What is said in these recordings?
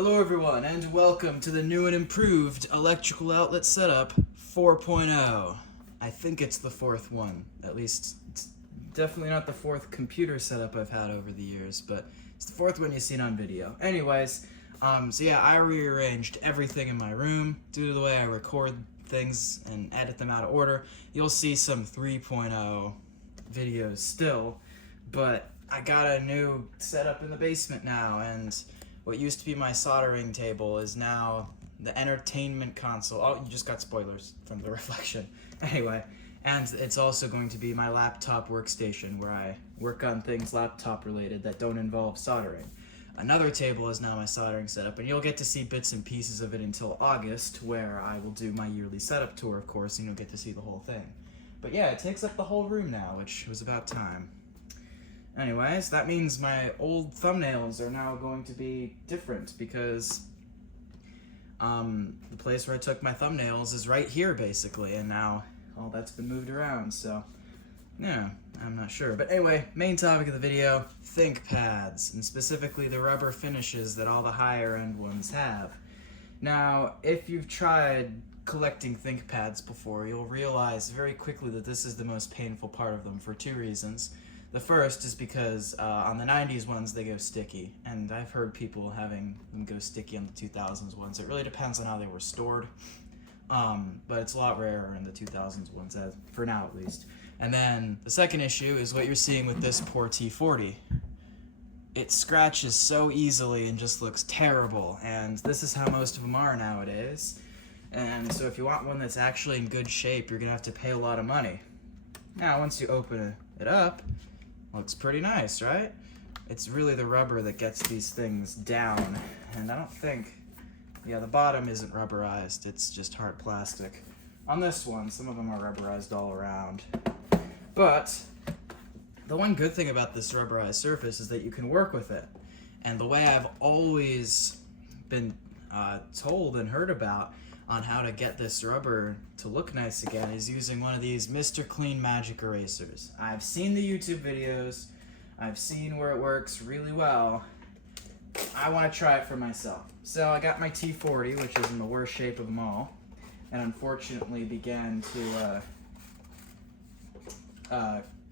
Hello everyone, and welcome to the new and improved electrical outlet setup 4.0. I think it's the fourth one. At least, it's definitely not the fourth computer setup I've had over the years, but it's the fourth one you've seen on video. Anyways, so yeah, I rearranged everything in my room due to the way I record things and edit them out of order. You'll see some 3.0 videos still, but I got a new setup in the basement now, and what used to be my soldering table is now the entertainment console. Oh, you just got spoilers from the reflection. Anyway, and it's also going to be my laptop workstation where I work on things laptop related that don't involve soldering. Another table is now my soldering setup, and you'll get to see bits and pieces of it until August, where I will do my yearly setup tour, of course, and you'll get to see the whole thing. But yeah, it takes up the whole room now, which was about time. Anyways, that means my old thumbnails are now going to be different because the place where I took my thumbnails is right here, basically, and now all that's been moved around, so yeah, I'm not sure. But anyway, main topic of the video, ThinkPads, and specifically the rubber finishes that all the higher-end ones have. Now, if you've tried collecting ThinkPads before, you'll realize very quickly that this is the most painful part of them for two reasons. The first is because on the 90s ones they go sticky, and I've heard people having them go sticky on the 2000s ones. It really depends on how they were stored, but it's a lot rarer in the 2000s ones, for now at least. And then the second issue is what you're seeing with this poor T40. It scratches so easily and just looks terrible, and this is how most of them are nowadays. And so if you want one that's actually in good shape, you're going to have to pay a lot of money. Now, once you open it up, looks pretty nice, right? It's really the rubber that gets these things down, and I don't think, yeah, the bottom isn't rubberized, it's just hard plastic. On this one, some of them are rubberized all around. But the one good thing about this rubberized surface is that you can work with it. And the way I've always been told and heard about on how to get this rubber to look nice again is using one of these Mr. Clean magic erasers. I've seen the YouTube videos, I've seen where it works really well. I want to try it for myself. So I got my T40, which is in the worst shape of them all, and unfortunately began to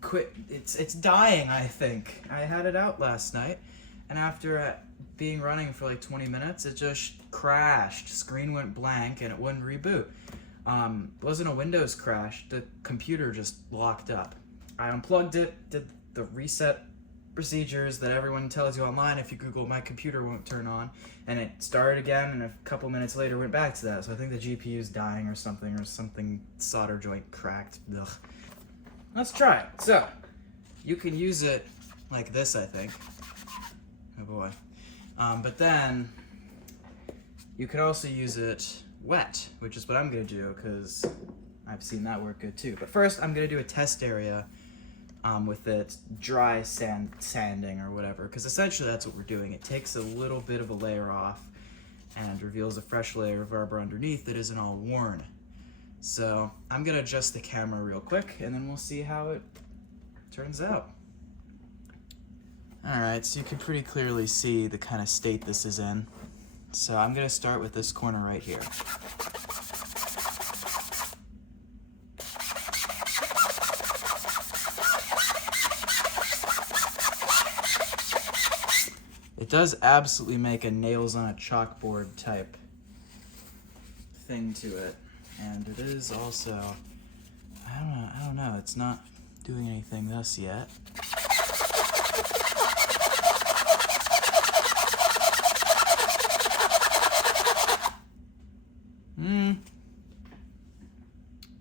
quit. It's dying, I think. I had it out last night, and after being running for like 20 minutes, it just crashed. Screen went blank and it wouldn't reboot. It wasn't a Windows crash, the computer just locked up. I unplugged it, did the reset procedures that everyone tells you online if you Google "my computer won't turn on," and it started again, and a couple minutes later went back to that. So I think the GPU's dying or something solder joint cracked. Ugh. Let's try it. So, you can use it like this, I think. Oh boy. But then, you could also use it wet, which is what I'm going to do, because I've seen that work good too. But first, I'm going to do a test area with it dry sanding or whatever, because essentially that's what we're doing. It takes a little bit of a layer off and reveals a fresh layer of rubber underneath that isn't all worn. So I'm going to adjust the camera real quick, and then we'll see how it turns out. Alright, so you can pretty clearly see the kind of state this is in. So I'm going to start with this corner right here. It does absolutely make a nails on a chalkboard type thing to it. And it is also, I don't know, it's not doing anything thus yet.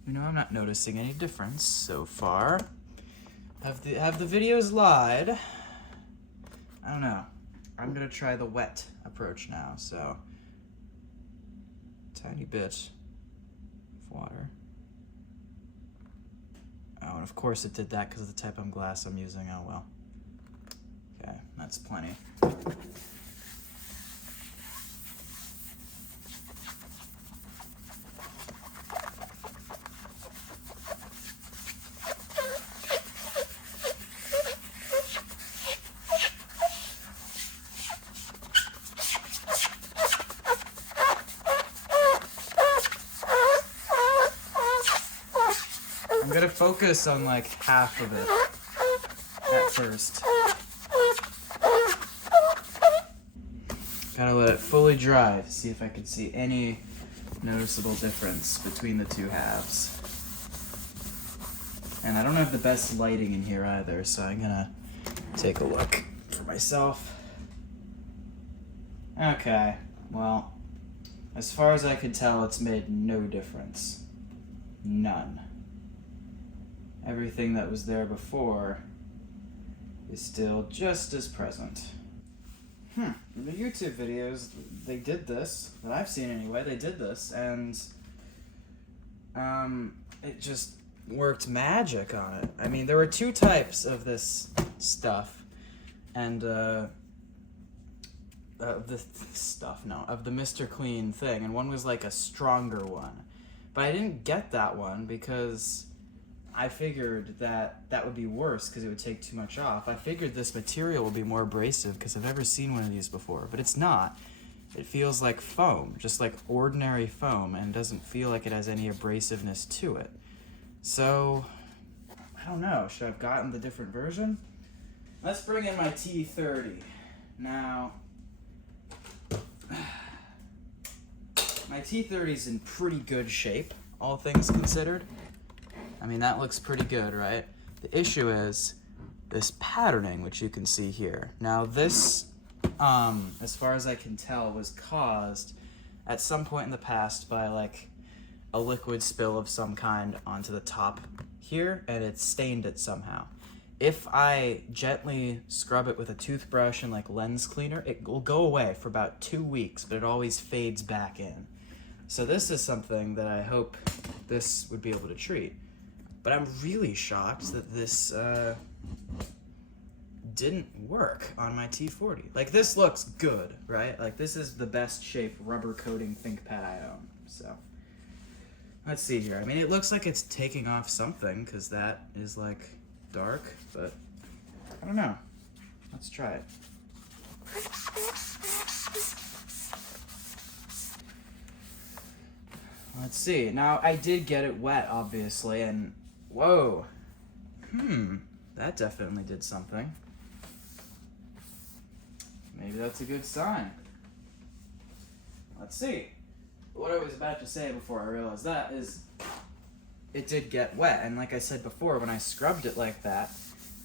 You know, I'm not noticing any difference so far. Have the videos lied? I don't know. I'm gonna try the wet approach now, so tiny bit of water. Oh, and of course it did that because of the type of glass I'm using. Oh well. Okay, that's plenty. gonna focus on like half of it at first. Gotta let it fully dry to see if I can see any noticeable difference between the two halves. And I don't have the best lighting in here either, so I'm gonna take a look for myself. Okay, well, as far as I can tell, it's made no difference. None. Everything that was there before is still just as present. In the YouTube videos, they did this, that I've seen anyway, they did this, and it just worked magic on it. I mean, there were two types of this stuff, and of the Mr. Clean thing, and one was like a stronger one. But I didn't get that one because I figured that would be worse because it would take too much off. I figured this material would be more abrasive because I've never seen one of these before, but it's not. It feels like foam, just like ordinary foam, and doesn't feel like it has any abrasiveness to it. So, I don't know, should I have gotten the different version? Let's bring in my T30. Now, my T30's in pretty good shape, all things considered. I mean, that looks pretty good, right? The issue is this patterning, which you can see here. Now this, as far as I can tell, was caused at some point in the past by like a liquid spill of some kind onto the top here, and it stained it somehow. If I gently scrub it with a toothbrush and like lens cleaner, it will go away for about 2 weeks, but it always fades back in. So this is something that I hope this would be able to treat. But I'm really shocked that this didn't work on my T40. Like, this looks good, right? Like, this is the best shape rubber coating ThinkPad I own. So, let's see here. I mean, it looks like it's taking off something, because that is, like, dark, but I don't know. Let's try it. Let's see. Now, I did get it wet, obviously, and whoa. That definitely did something. Maybe that's a good sign. Let's see. What I was about to say before I realized that is it did get wet, and like I said before, when I scrubbed it like that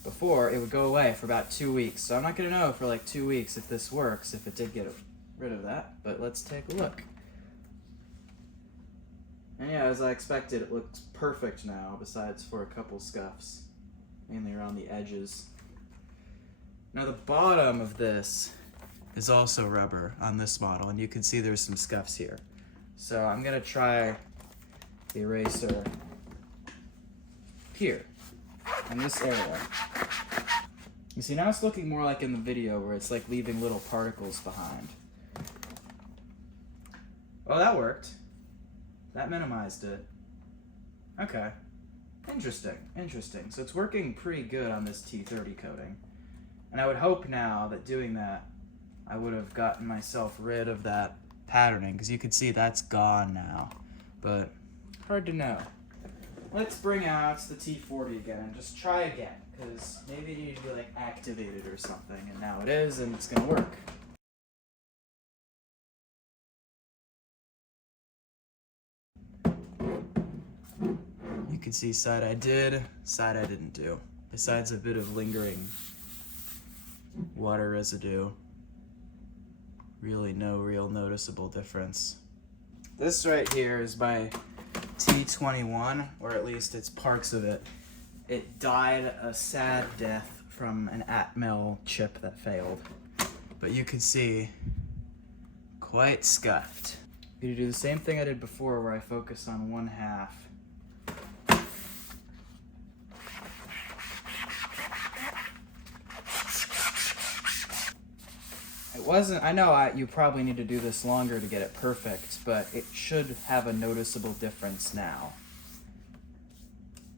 before, it would go away for about 2 weeks. So I'm not gonna know for like 2 weeks if this works, if it did get rid of that, but let's take a look. And yeah, as I expected, it looks perfect now, besides for a couple scuffs, mainly around the edges. Now the bottom of this is also rubber on this model, and you can see there's some scuffs here. So I'm gonna try the eraser here, in this area. You see, now it's looking more like in the video where it's like leaving little particles behind. Oh, that worked. That minimized it. Okay. Interesting, interesting. So it's working pretty good on this T30 coating. And I would hope now that doing that, I would have gotten myself rid of that patterning, because you can see that's gone now. But hard to know. Let's bring out the T40 again and just try again, because maybe it needed to be like activated or something, and now it is, and it's gonna work. You can see side I did, side I didn't do. Besides a bit of lingering water residue, really no real noticeable difference. This right here is my T21, or at least it's parts of it. It died a sad death from an Atmel chip that failed. But you can see, quite scuffed. I'm gonna do the same thing I did before, where I focus on one half. It wasn't, I know you probably need to do this longer to get it perfect, but it should have a noticeable difference now.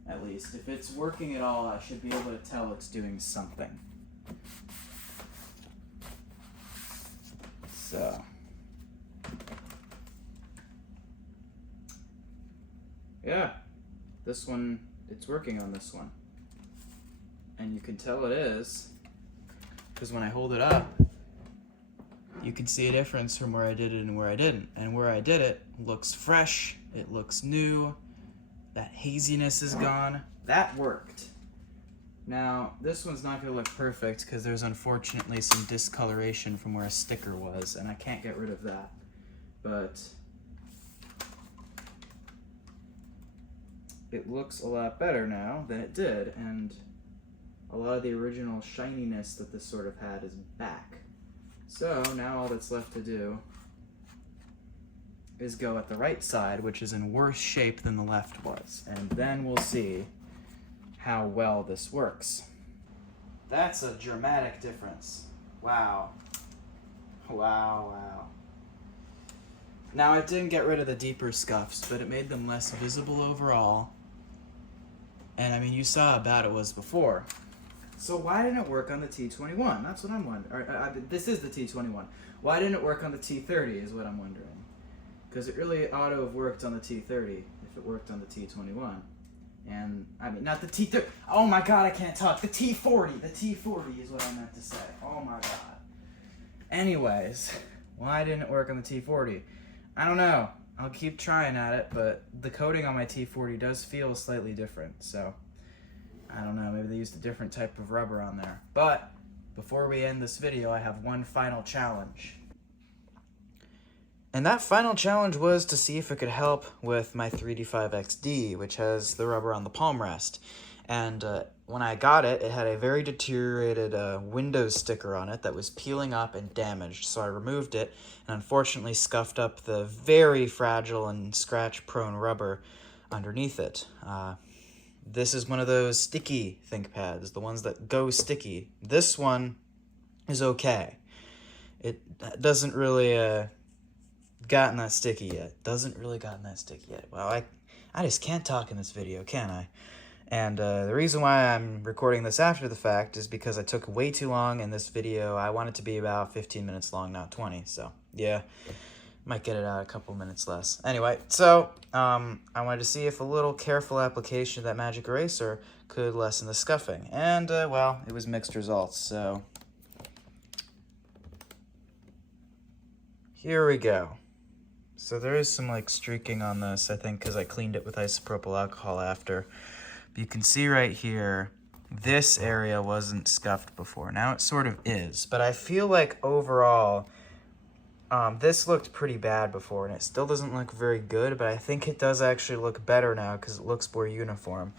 At least. If it's working at all, I should be able to tell it's doing something. So. Yeah. This one it's working on this one. And you can tell it is, because when I hold it up, you can see a difference from where I did it and where I didn't. And where I did it looks fresh, it looks new, that haziness is gone. That worked. Now, this one's not going to look perfect because there's unfortunately some discoloration from where a sticker was, and I can't get rid of that. But it looks a lot better now than it did, and a lot of the original shininess that this sort of had is back. So now all that's left to do is go at the right side, which is in worse shape than the left was, and then we'll see how well this works. That's a dramatic difference. Wow. Wow, wow. Now, it didn't get rid of the deeper scuffs, but it made them less visible overall. And I mean, you saw how bad it was before. So why didn't it work on the T21? That's what I'm wondering. This is the T21. Why didn't it work on the T30 is what I'm wondering. Because it really ought to have worked on the T30 if it worked on the T21. And, I mean, not the T30. Oh my god, I can't talk. The T40. The T40 is what I meant to say. Oh my god. Anyways, why didn't it work on the T40? I don't know. I'll keep trying at it, but the coating on my T40 does feel slightly different, so I don't know. Maybe they used a different type of rubber on there. But before we end this video, I have one final challenge. And that final challenge was to see if it could help with my 3D5XD, which has the rubber on the palm rest. And when I got it, it had a very deteriorated Windows sticker on it that was peeling up and damaged. So I removed it and unfortunately scuffed up the very fragile and scratch-prone rubber underneath it. This is one of those sticky ThinkPads, the ones that go sticky. This one is okay. It doesn't really gotten that sticky yet. Well, I just can't talk in this video, can I? And the reason why I'm recording this after the fact is because I took way too long in this video. I want it to be about 15 minutes long, not 20. So, yeah, might get it out a couple minutes less. Anyway, so I wanted to see if a little careful application of that magic eraser could lessen the scuffing. And, well, it was mixed results, so here we go. So there is some like streaking on this, I think, because I cleaned it with isopropyl alcohol after. But you can see right here, this area wasn't scuffed before. Now it sort of is, but I feel like overall, this looked pretty bad before, and it still doesn't look very good, but I think it does actually look better now because it looks more uniform.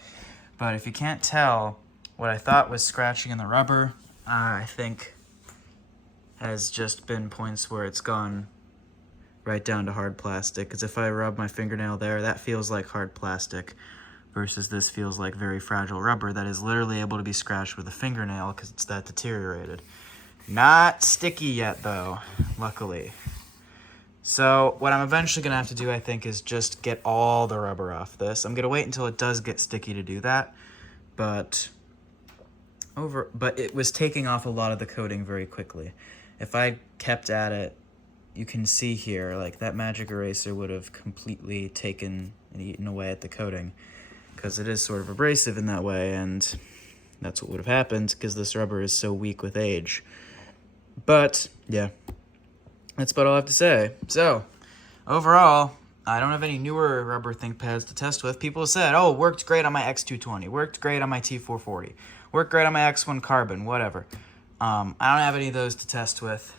But if you can't tell, what I thought was scratching in the rubber, I think has just been points where it's gone right down to hard plastic, because if I rub my fingernail there, that feels like hard plastic, versus this feels like very fragile rubber that is literally able to be scratched with a fingernail because it's that deteriorated. Not sticky yet, though, luckily. So what I'm eventually going to have to do, I think, is just get all the rubber off this. I'm going to wait until it does get sticky to do that, but it was taking off a lot of the coating very quickly. If I kept at it, you can see here, like, that magic eraser would have completely taken and eaten away at the coating, because it is sort of abrasive in that way, and that's what would have happened because this rubber is so weak with age. But, yeah, that's about all I have to say. So, overall, I don't have any newer rubber ThinkPads to test with. People have said, oh, worked great on my X220, worked great on my T440, worked great on my X1 Carbon, whatever. I don't have any of those to test with.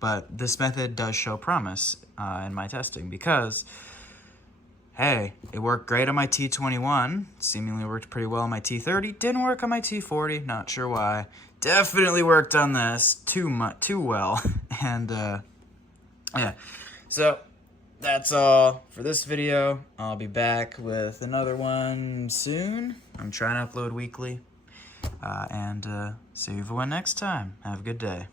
But this method does show promise in my testing because, hey, it worked great on my T21, seemingly worked pretty well on my T30, didn't work on my T40, not sure why. Definitely worked on this too well, and yeah. So that's all for this video. I'll be back with another one soon. I'm trying to upload weekly, and see you for one next time. Have a good day.